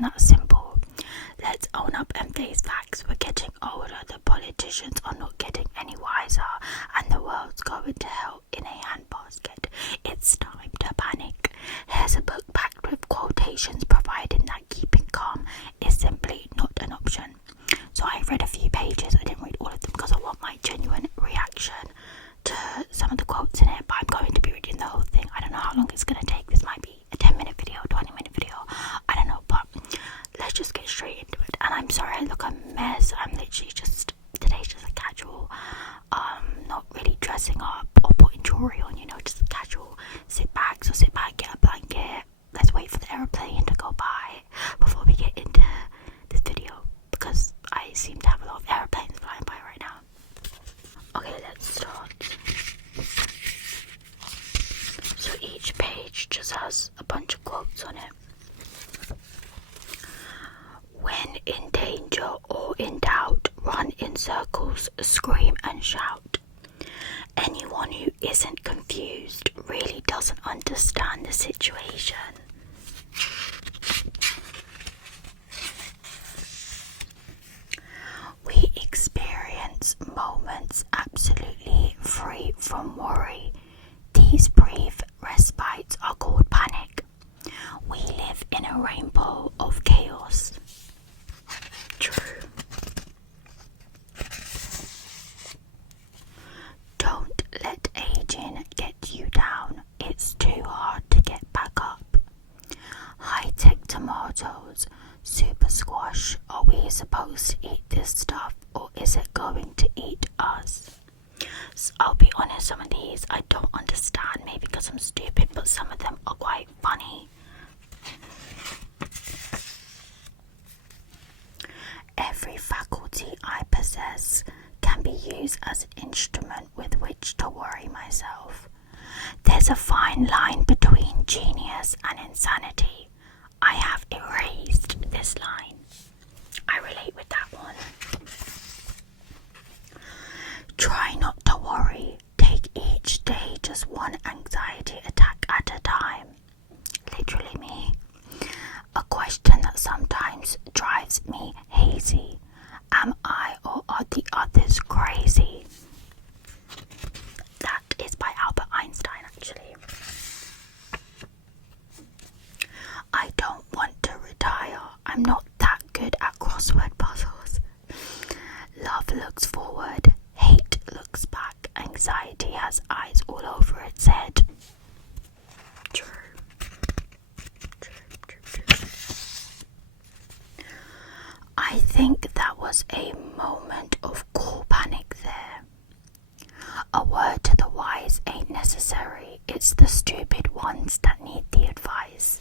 even that simple. Let's own up and face facts. We're getting older, the politicians are not getting any wiser, and the world's going to hell in a handbasket. It's time to panic. Here's a book packed with quotations providing that keeping calm is simply not an option. So I read a few pages. I didn't read all of them because I want my genuine reaction to some of the quotes in it, but I'm going to be reading the whole thing. I don't know how long it's going to take. This might be a 10-minute video, 20-minute video, I don't know, but let's just get straight into it. And I'm sorry I look a mess. I'm literally just, today's just a casual, not really dressing up or putting jewelry on, just a casual sit back, get a blanket, let's wait for the aeroplane to go by before we get into this video, because I seem to have a lot of aeroplanes flying by right now. Okay, let's start. So each page just has a bunch of quotes on it. When in danger or in doubt, run in circles, scream and shout. Anyone who isn't confused really doesn't understand the situation. We experience moments absolutely free from worry. These brief respites are called panic. We live in a rainbow of chaos. True. Don't let aging get you down. It's too hard to get back up. High-tech tomatoes, super squash. Are we supposed to eat this stuff, or is it going to eat us? So I'll be honest, some of these I don't understand, maybe because I'm stupid, but some of them are quite funny. Every faculty I possess can be used as an instrument with which to worry myself. There's a fine line between genius and insanity. I have erased this line. I relate with that one. Try not to worry. Take each day just one anxiety attack at a time. Literally me. A question that sometimes drives me hazy. Am I or are the others crazy? That is by Albert Einstein, actually. I don't want to retire. I'm not that good at crossword puzzles. Love looks forward. Hate looks back. Anxiety has eyes all over its head. True. I think that was a moment of cool panic there. A word to the wise ain't necessary. It's the stupid ones that need the advice.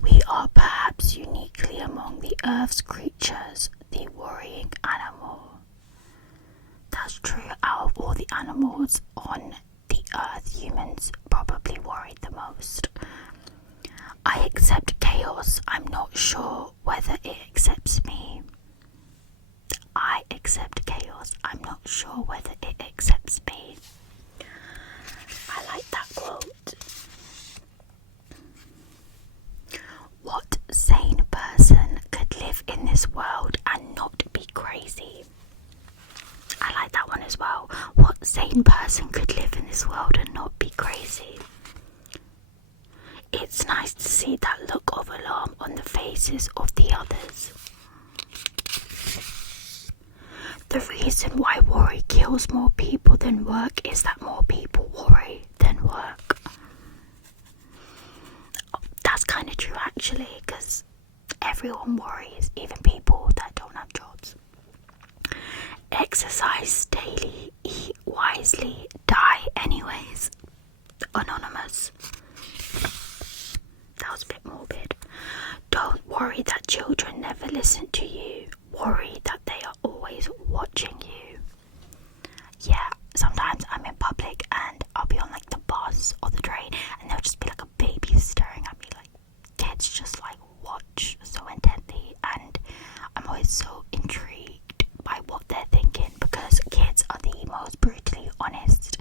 We are perhaps uniquely among the earth's creatures, the worrying animal. That's true. Out of all the animals on the earth, humans probably worry the most. I accept chaos. I'm not sure whether it accepts me. I accept chaos. I'm not sure whether it accepts me. I like that quote. What sane person could live in this world and not be crazy? I like that one as well. What sane person could live in this world and not be crazy? It's nice to see that look of alarm on the faces of the others. The reason why worry kills more people than work is that more people worry than work. That's kind of true, actually, because everyone worries, even people that don't have jobs. Exercise daily, eat wisely, die anyways. Anonymous. That was a bit morbid. Don't worry that children never listen to you. Worry that they are always watching you. Yeah, sometimes I'm in public and I'll be on like the bus or the train and there'll just be like a baby staring at me, like kids just like watch so intently, and I'm always so intrigued by what they're thinking, because kids are the most brutally honest.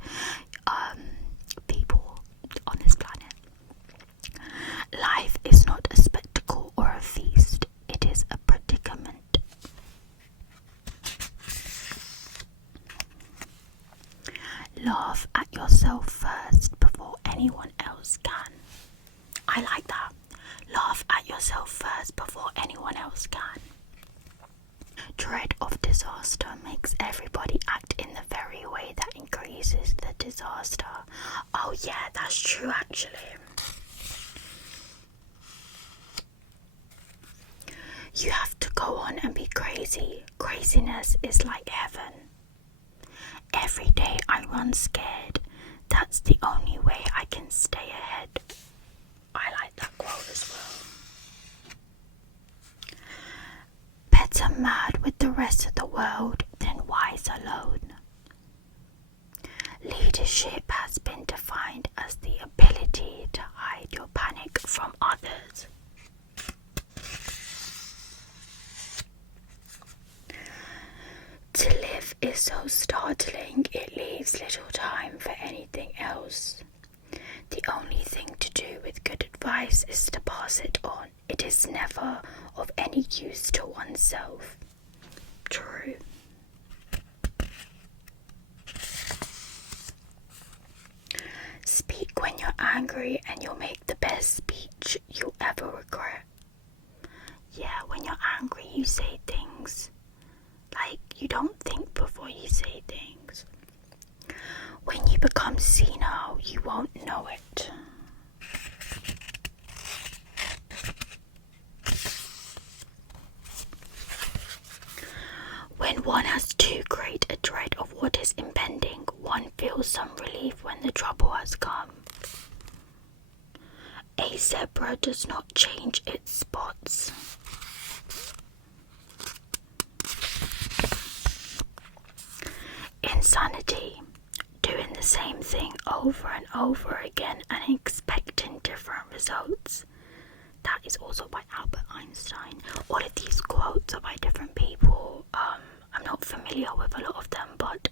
Laugh at yourself first before anyone else can. I like that. Laugh at yourself first before anyone else can. Dread of disaster makes everybody act in the very way that increases the disaster. Oh yeah, that's true actually. You have to go on and be crazy. Craziness is like heaven. Every day I run scared. That's the only way I can stay ahead. I like that quote as well. Better mad with the rest of the world than wise alone. Leadership has been defined as the ability to hide your panic from others. To live is so startling, it leaves little time for anything else. The only thing to do with good advice is to pass it on. It is never of any use to oneself. True. Speak when you're angry and you'll make the best speech you'll ever regret. Yeah, when you're angry you say things like you don't think before you say things. When you become senile, you won't know it. When one has too great a dread of what is impending, one feels some relief when the trouble has come. A zebra does not change its spots. Insanity. Doing the same thing over and over again and expecting different results. That is also by Albert Einstein. All of these quotes are by different people. I'm not familiar with a lot of them, but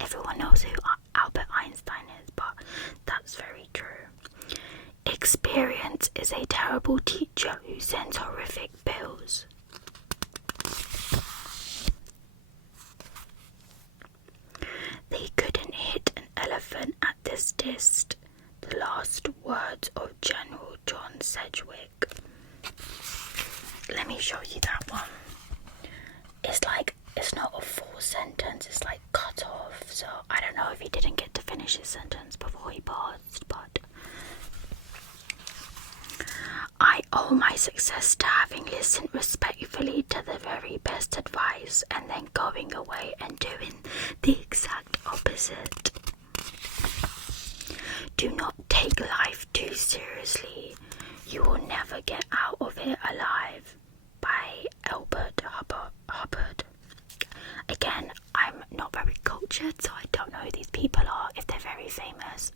everyone knows who Albert Einstein is, but that's very true. Experience is a terrible teacher who sends horrific bills. They couldn't hit an elephant at this dist. The last words of General John Sedgwick. Let me show you that one. It's not a full sentence, it's like cut off. So I don't know if he didn't get to finish his sentence before he paused, but I owe my success to having listened respectfully to the very best advice and then going away and doing the exact opposite. Do not take life too seriously. You will never get out of it alive. By Albert Hubbard. Again, I'm not very cultured, so I don't know who these people are. If they're very famous,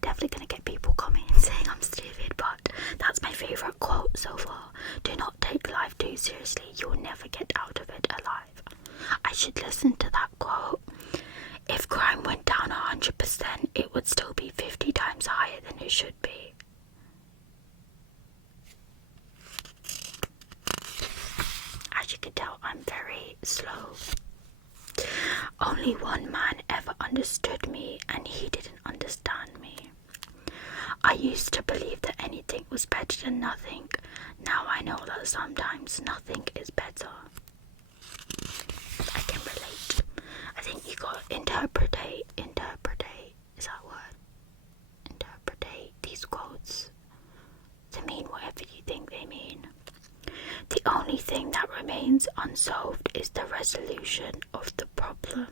definitely gonna get people coming and saying I'm stupid, but that's my favourite quote so far. Do not take life too seriously. You'll never get out of it alive. I should listen to that quote. If crime went down 100%, it would still be 50 times higher than it should be. As you can tell, I'm very slow. Only one man ever understood me, and he didn't understand me. I used to believe that anything was better than nothing. Now I know that sometimes nothing is better. I can relate. I think you got interpretate, is that a word? Interpretate these quotes to mean whatever you think they mean. The only thing that remains unsolved is the resolution of the problem.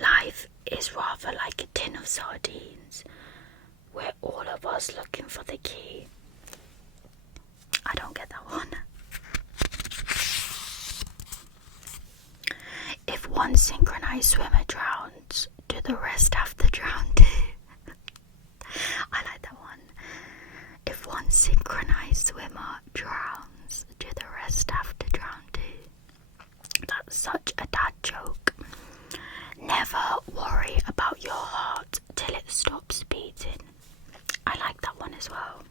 Life is rather like a tin of sardines. We're all of us looking for the key. I don't get that one. If one synchronized swimmer drowns, do the rest have to drown too? I like that one. If one synchronized swimmer drowns, do the rest have to drown too? That's such a dad joke. Never worry about your heart till it stops beating. I like that one as well.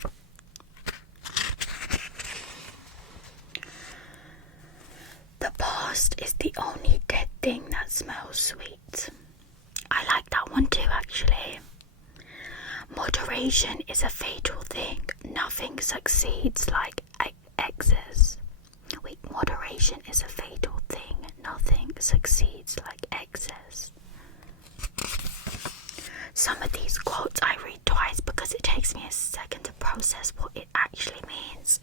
The past is the only dead thing that smells sweet. Moderation is a fatal thing. Nothing succeeds like excess. Wait, moderation is a fatal thing. Nothing succeeds like excess. Some of these quotes I read twice because it takes me a second to process what it actually means.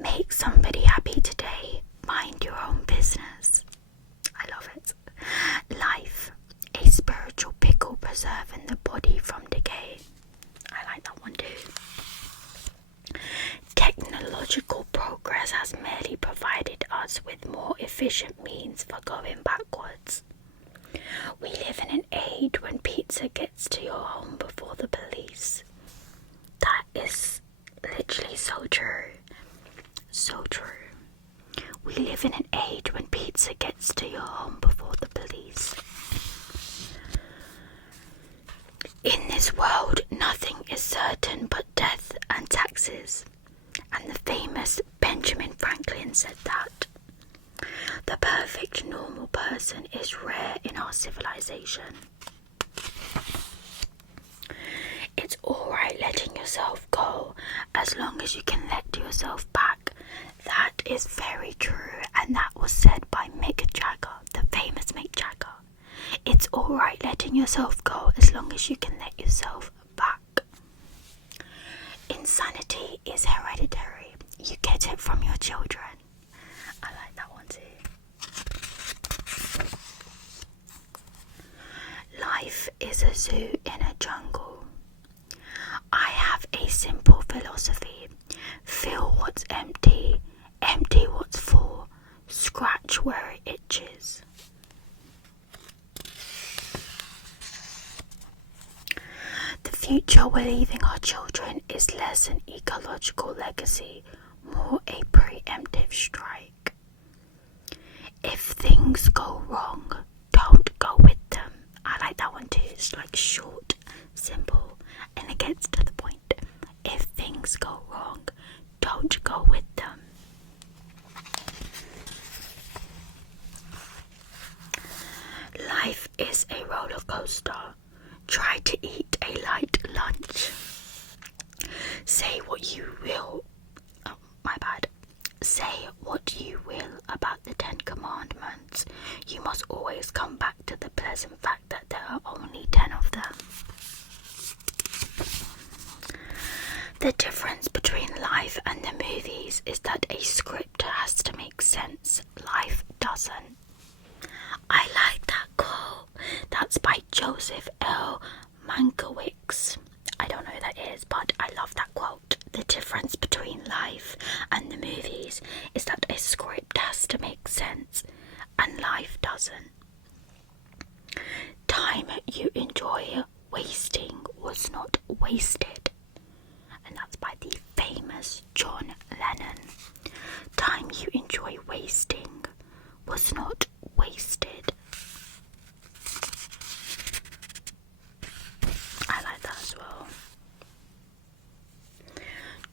Make somebody happy today. Mind your own business. I love it. Life, a spiritual pickle preserving the body from decay. I like that one too. Technological progress has merely provided us with more efficient means for going backwards. We live in an age when pizza gets to your home before the police. That is literally so true. So true. We live in an age when pizza gets to your home before the police. In this world, nothing is certain but death and taxes. And the famous Benjamin Franklin said that. The perfect normal person is rare in our civilization. It's alright letting yourself go as long as you can let yourself back. That is very true, and that was said by Mick Jagger, the famous Mick Jagger. It's alright letting yourself go as long as you can let yourself back. Insanity is hereditary. You get it from your children. I like that one too. Life is a zoo in a jungle. I have a simple philosophy. Fill what's empty, empty what's full, scratch where it itches. The future we're leaving our children is less an ecological legacy, more a preemptive strike. If things go wrong, don't go with them. I like that one too. It's like short, simple, and it gets to the point. If things go wrong, don't go with them. Life is a roller coaster. Try to eat a light lunch. Say what you will. Oh, my bad. Say what you will about the 10 Commandments. You must always come back to the pleasant fact that there are only 10 of them. The difference between life and the movies is that a script has to make sense. Life doesn't. I like that quote. That's by Joseph L. Mankiewicz. I don't know who that is, but I love that quote. The difference between life and the movies is that a script has to make sense and life doesn't. Time you enjoy wasting was not wasted. And that's by the famous John Lennon. Time you enjoy wasting was not wasted. I like that as well.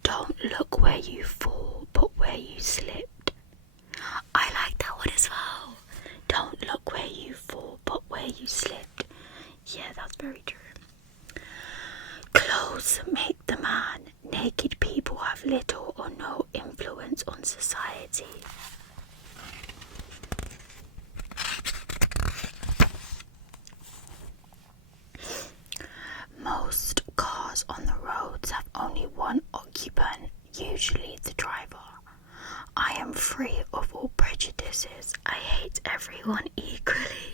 Don't look where you fall, but where you slipped. I like that one as well. Don't look where you fall, but where you slipped. Yeah, that's very true. Clothes make the man. Naked people have little or no influence on society. Most cars on the roads have only one occupant, usually the driver. I am free of all prejudices. I hate everyone equally.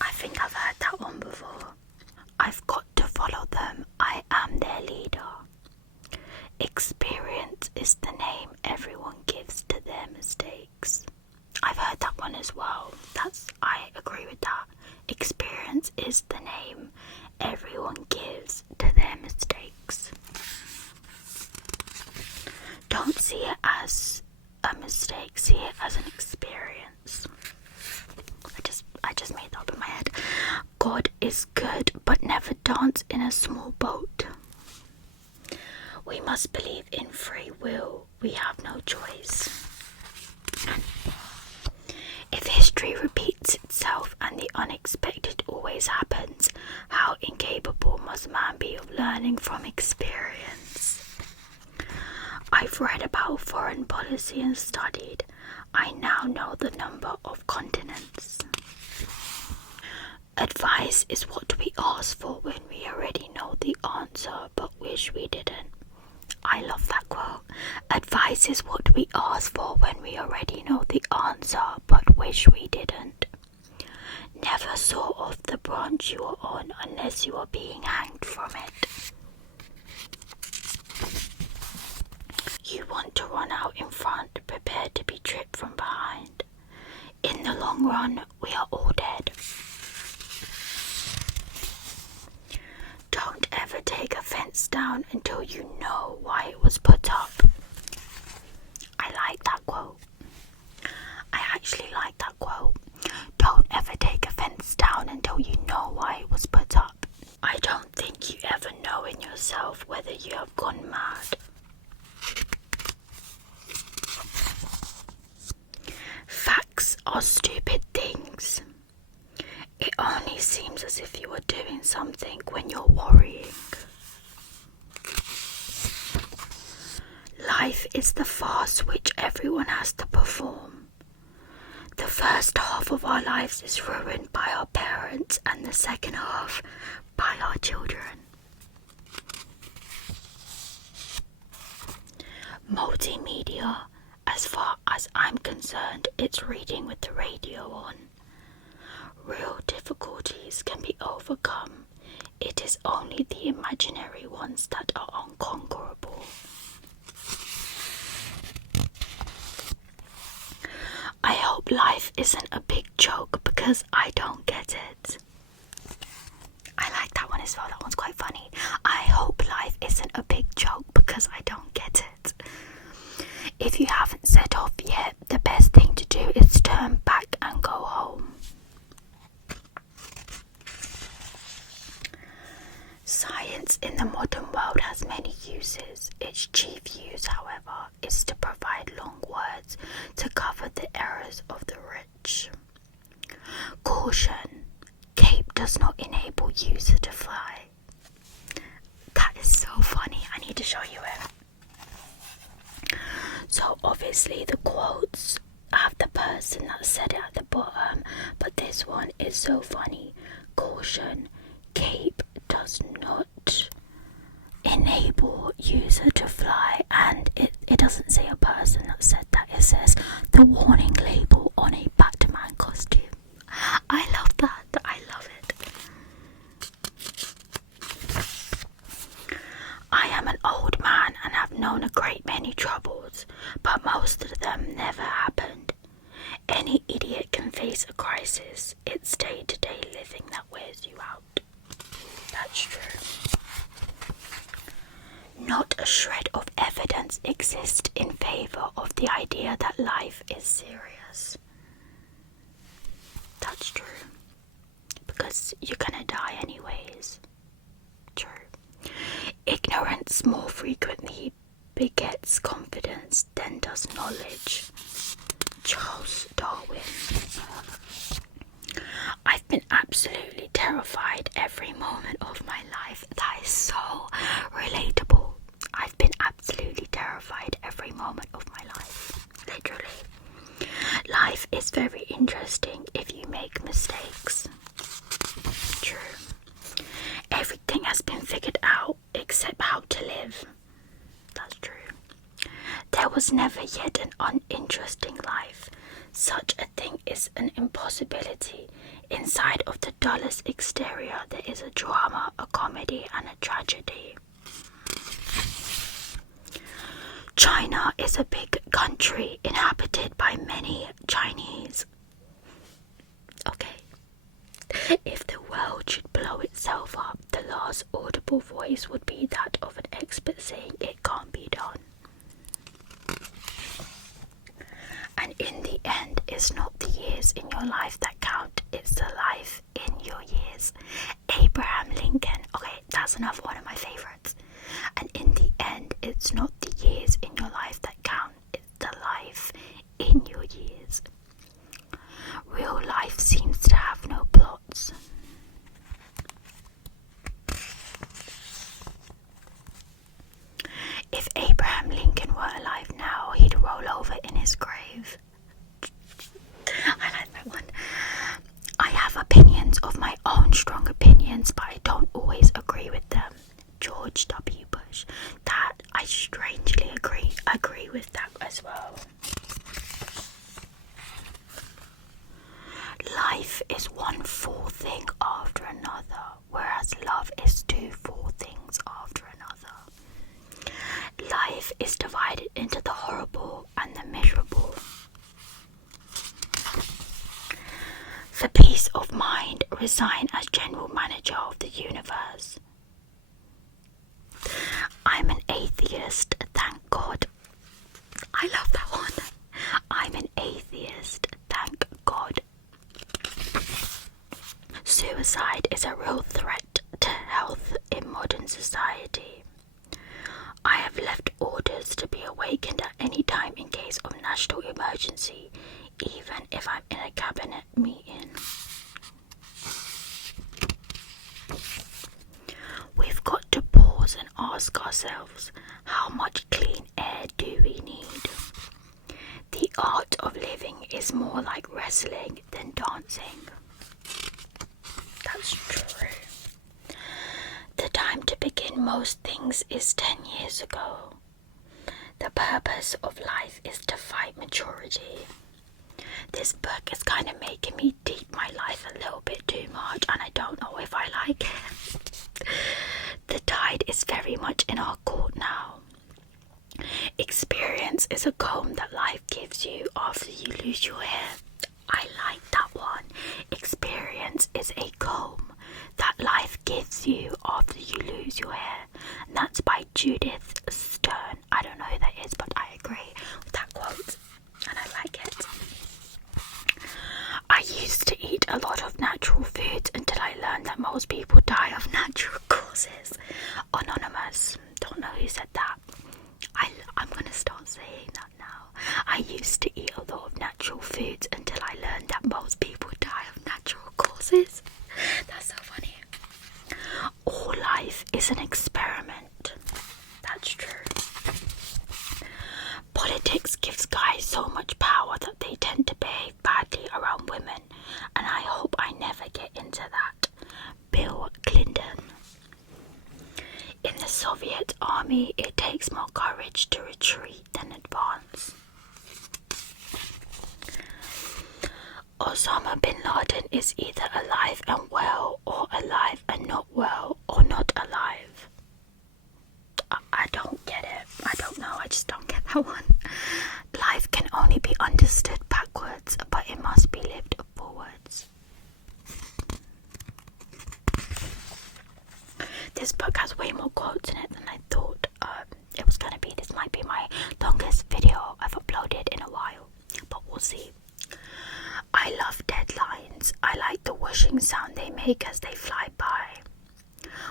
I think I've heard that one before. I've got to follow them. I am their leader. Experience is the name everyone gives to their mistakes. I've heard that one as well. I agree with that. Experience is the name everyone gives to their mistakes. Don't see it as a mistake, see it as an experience. I just made that up in my head. God is good, but never dance in a small boat. We must believe in free will. We have no choice. If history repeats itself and the unexpected always always happens. How incapable must man be of learning from experience? I've read about foreign policy and studied. I now know the number of continents. Advice is what we ask for when we already know the answer but wish we didn't. I love that quote. Advice is what we ask for when we already know the answer but wish we didn't. Never saw off the branch you are on unless you are being hanged from it. You want to run out in front, prepared to be tripped from behind. In the long run, we are all dead. Don't ever take a fence down until you know why it was put up. I like that quote. I actually like that quote. Don't ever take a fence down until you know why it was put up. I don't think you ever know in yourself whether you have gone mad. Facts are stupid things. It only seems as if you are doing something when you're worrying. Life is the farce which everyone has to perform. The first half of our lives is ruined by our parents and the second half by our children. Multimedia, as far as I'm concerned, it's reading with the radio on. Real difficulties can be overcome. It is only the imaginary ones that are unconquerable. I hope life isn't a big joke because I don't get it. I like that one as well. That one's quite funny. I hope life isn't a big joke because I don't get it. If you haven't set off yet, the best thing to do is turn back and go home. Science in the modern world has many uses. Its chief use, however, is to provide long words to cover the errors of the rich. Caution: cape does not enable user to fly. That is so funny. I need to show you it. So obviously the quotes have the person that said it at the bottom, but this one is so funny. Caution: cape does not enable user to fly, and it doesn't say a person that said that. It says the warning label on a Batman costume. I love that. I love it. I am an old man and have known a great many troubles, but most of them never happened. Any idiot can face a crisis. It's day-to-day living that wears you out. That's true. Not a shred of evidence exists in favour of the idea that life is serious. That's true. Because you're gonna die anyways. True. Ignorance more frequently begets confidence than does knowledge. Charles Darwin. I've been absolutely terrified every moment of my life. That is so relatable. I've been absolutely terrified every moment of my life. Literally. Life is very interesting if you make mistakes. True. Everything has been figured out except how to live. That's true. There was never yet an uninteresting life. Such a thing is an impossibility. Inside of the dullest exterior there is a drama, a comedy, and a tragedy. China is a big country inhabited by many Chinese. Okay. If the world should blow itself up, the last audible voice would be that of an expert saying it can't be done. And in the end, it's not the years in your life that count, it's the life in your years. Abraham Lincoln. Okay, that's another one of my favourites. And in the end, it's not the years in your life that count, it's the life in your years. Real life seems to have no plots. strong opinions, but I don't always agree with them. George W. Bush. That I strangely agree with that as well. Life is one full thing after another, whereas love is two full things after another. Life is divided into the horrible and the miserable. For peace of mind, resign as general manager of the universe. I'm an atheist, thank God. I love that one. I'm an atheist, thank God. Suicide is a real threat to health in modern society. I have left orders to be awakened at any time in case of national emergency, even if I'm in a cabinet meeting. We've got to pause and ask ourselves, how much clean air do we need? The art of living is more like wrestling than dancing. That's true. The time to begin most things is 10 years ago. The purpose of life is to fight maturity. This book is kind of making me deep my life a little bit too much, and I don't know if I like it. The tide is very much in our court now. Experience is a comb that life gives you after you lose your hair. I like that one. Experience is a comb that life gives you after you lose your hair. And that's by Judith Stern. I don't know who that is, but I agree with that quote. And I like it. I used to eat a lot of natural foods until I learned that most people die of natural causes. Anonymous. Don't know who said that. I'm going to start saying that now. I used to eat a lot of natural foods until I learned that most people die of natural causes. That's so funny. All life is an experiment. That's true. Politics gives guys so much power that they tend to behave badly around women, and I hope I never get into that. Bill Clinton. In the Soviet army, it takes more courage to retreat than advance. Osama bin Laden is either alive and well, or alive and not well, or not alive. I don't get it. I don't know. I just don't get that one. Life can only be understood backwards, but it must be lived forwards. This book has way more quotes in it than I thought it was going to be. This might be my longest video I've uploaded in a while, but we'll see. I love deadlines. I like the whooshing sound they make as they fly by.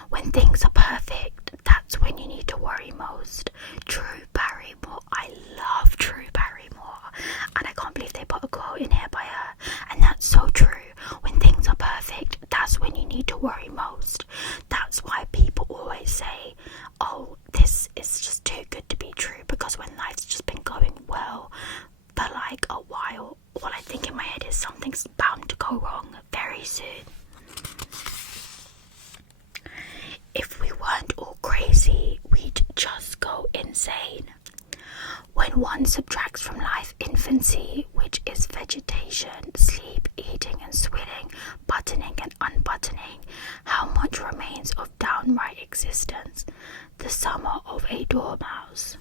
When things are perfect, that's when you need to worry most. Drew Barrymore. I love Drew Barrymore. And I can't believe they put a quote in here by her. And that's so true. When things are perfect, that's when you need to worry most. That's why people always say, oh, this is just too good to be true. Because when life's just been going well for like a while, all I think in my head is something's bound to go wrong very soon. If we weren't all crazy, we'd just go insane. When one subtracts from life infancy, which is vegetation, sleep, eating and sweating, buttoning and unbuttoning, how much remains of downright existence? The summer of a dormouse.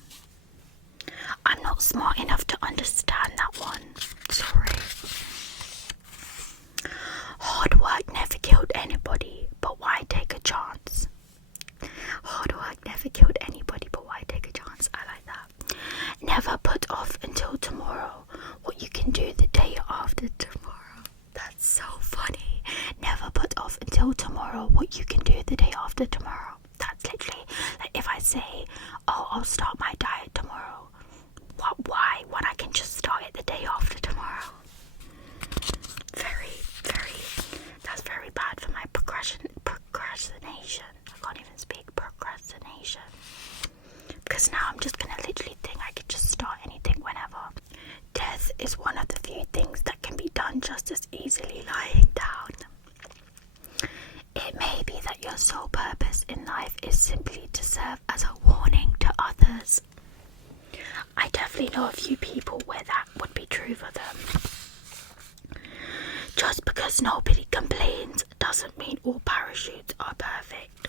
I'm not smart enough to understand that one. Sorry. Hard work never killed anybody, but why take a chance? Hard work never killed anybody, but why take a chance? I like that. Never put off until tomorrow what you can do the day after tomorrow. That's so funny. Never put off until tomorrow what you can do the day after tomorrow. That's literally like if I say, oh, I'll start my diet tomorrow. Why? When I can just start it the day after tomorrow. That's very bad for my procrastination. I can't even speak procrastination. Because now I'm just going to literally think I could just start anything whenever. Death is one of the few things that can be done just as easily lying down. sole purpose in life is simply to serve as a warning to others. I definitely know a few people where that would be true for them. Just because nobody complains doesn't mean all parachutes are perfect.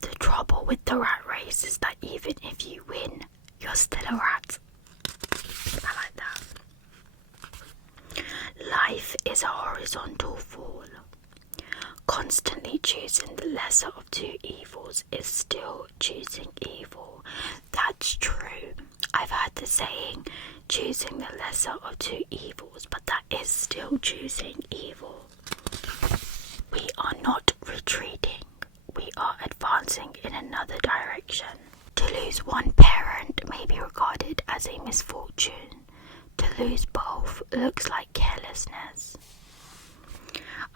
The trouble with the rat race is that even if you win, you're still a rat. I like that. Life is a horizontal fall. Constantly choosing the lesser of two evils is still choosing evil. That's true. I've heard the saying, choosing the lesser of two evils, but that is still choosing evil. We are not retreating. We are advancing in another direction. To lose one parent may be regarded as a misfortune. To lose both looks like carelessness.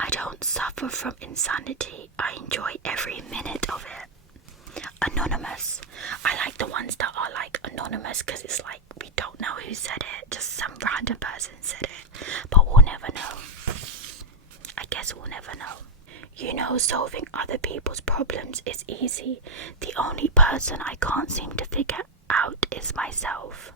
I don't suffer from insanity. I enjoy every minute of it. Anonymous. I like the ones that are like anonymous because it's like we don't know who said it. Just some random person said it. But we'll never know. I guess we'll never know. You know, solving other people's problems is easy. The only person I can't seem to figure out is myself.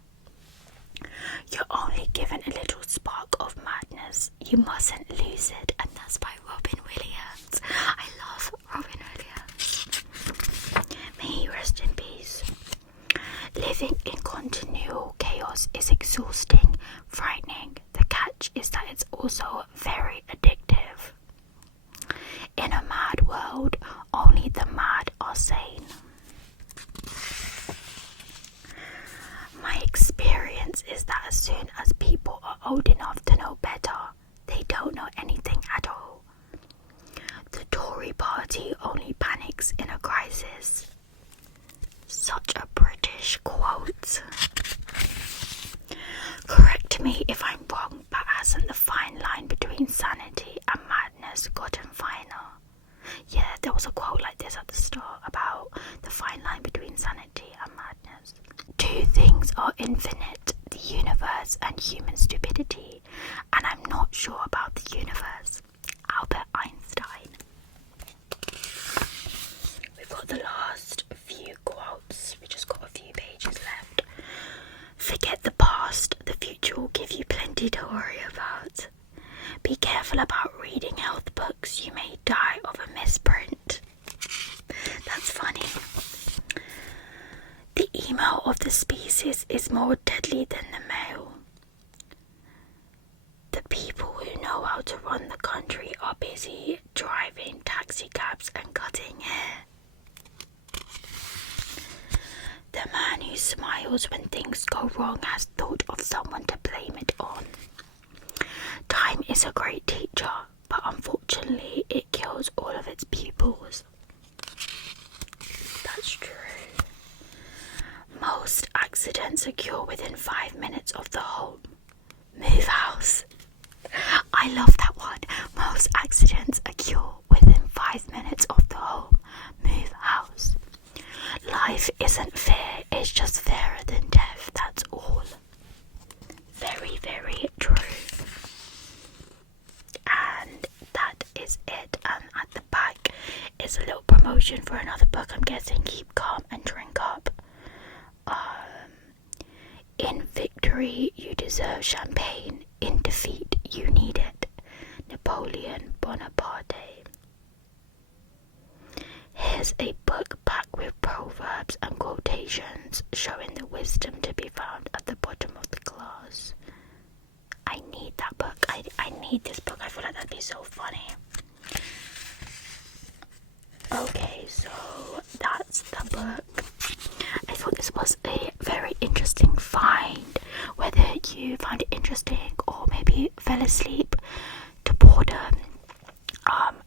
You're only given a little spark of madness. You mustn't lose it. And that's by Robin Williams. I love Robin Williams. May he rest in peace. Living in continual chaos is exhausting, frightening. The catch is that it's also very addictive. In a mad world, only the mad are sane. My experience is that as soon as people are old enough to know better, they don't know anything at all. The Tory party only panics in a crisis. Such a British quote. Correct me if I'm wrong, but hasn't the fine line between sanity and madness gotten finer? Yeah, there was a quote like this at the start about the fine line between sanity and madness. Two things are infinite, the universe and human stupidity, and I'm not sure about the universe. Albert Einstein. We've got the last few quotes. We just got a few pages left. Forget the past, the future will give you plenty to worry about. Be careful about reading health books, you may die of a misprint. That's funny. The email of the species is more deadly than the male. The people who know how to run the country are busy driving taxi cabs and cutting hair. The man who smiles when things go wrong has thought of someone to blame it on. Time is a great teacher, but unfortunately it kills all of its pupils. That's true. Most accidents occur within 5 minutes of the home. Move house. I love that one. Most accidents occur within 5 minutes of the home. Move house. Life isn't fair, it's just fairer than death, that's all. Very, very true. And that is it. And at the back is a little promotion for another book I'm getting, Keep Calm and Drink Up. In victory, you deserve champagne. In defeat, you need it. Napoleon Bonaparte. Here's a book packed with proverbs and quotations showing the wisdom to be found at the bottom of the glass. I need that book. I need this book. I feel like that'd be so funny. Okay, so that's the book. I thought this was a very interesting find. Whether you found it interesting or maybe fell asleep to boredom,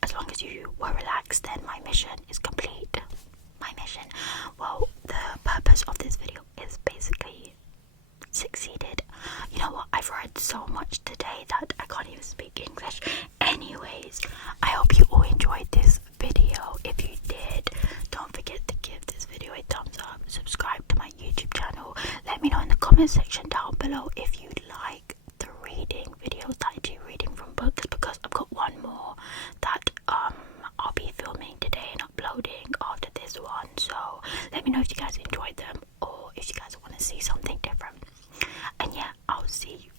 as long as you were relaxed, then my mission is complete. My mission, well, the purpose of this video is basically succeeded. You know what, I've read so much today that I can't even speak English. Anyways, I hope you all enjoyed this video. If you did, don't forget to give this video a thumbs up, subscribe to my YouTube channel. Let me know in the comment section down below if you like the reading videos that I do reading from books, because I've got one more that I'll be filming Let me know if you guys enjoyed them or if you guys want to see something different. And yeah, I'll see you